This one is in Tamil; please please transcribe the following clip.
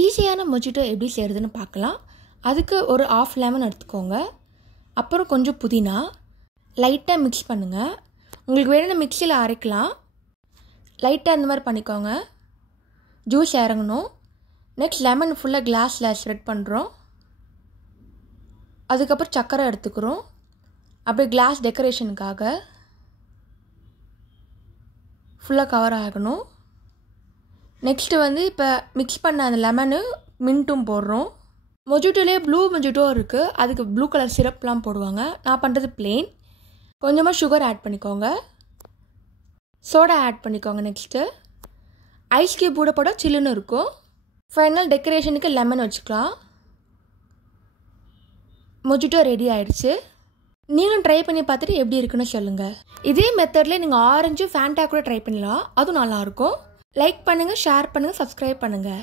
ஈஸியான மொஜிட்டோ எப்படி செய்கிறதுன்னு பார்க்கலாம். அதுக்கு ஒரு ½ லெமன் எடுத்துக்கோங்க. அப்புறம் கொஞ்சம் புதினா லைட்டாக மிக்ஸ் பண்ணுங்கள். உங்களுக்கு வேணும்னா மிக்சியில் அரைக்கலாம். லைட்டாக இந்த மாதிரி பண்ணிக்கோங்க. ஜூஸ் இறங்கணும். நெக்ஸ்ட் லெமன் ஃபுல்லாக கிளாஸில் ஸ்ப்ரெட் பண்ணுறோம். அதுக்கப்புறம் சர்க்கரை எடுத்துக்கிறோம். அப்படியே கிளாஸ் டெக்கரேஷனுக்காக ஃபுல்லாக கவர் ஆகணும். நெக்ஸ்ட்டு இப்போ மிக்ஸ் பண்ண அந்த லெமனு மின்ட்டும் போடுறோம். மொஜிட்டோலேயே ப்ளூ மொஜிட்டோ இருக்குது. அதுக்கு ப்ளூ கலர் சிரப்லாம் போடுவாங்க. நான் பண்ணுறது பிளெயின். கொஞ்சமாக சுகர் ஆட் பண்ணிக்கோங்க. சோடா ஆட் பண்ணிக்கோங்க. நெக்ஸ்ட்டு ஐஸ் கியூப் கூட போட சில்லுன்னு இருக்கும். ஃபைனல் டெக்கரேஷனுக்கு லெமன் வச்சுக்கலாம். மொஜிட்டோ ரெடி ஆகிடுச்சு. நீங்களும் ட்ரை பண்ணி பார்த்துட்டு எப்படி இருக்குன்னு சொல்லுங்கள். இதே மெத்தடில் நீங்கள் ஆரஞ்சு ஃபேண்டா கூட ட்ரை பண்ணலாம். அதுவும் நல்லாயிருக்கும். லைக் பண்ணுங்கள், ஷேர் பண்ணுங்கள், சப்ஸ்கிரைப் பண்ணுங்கள்.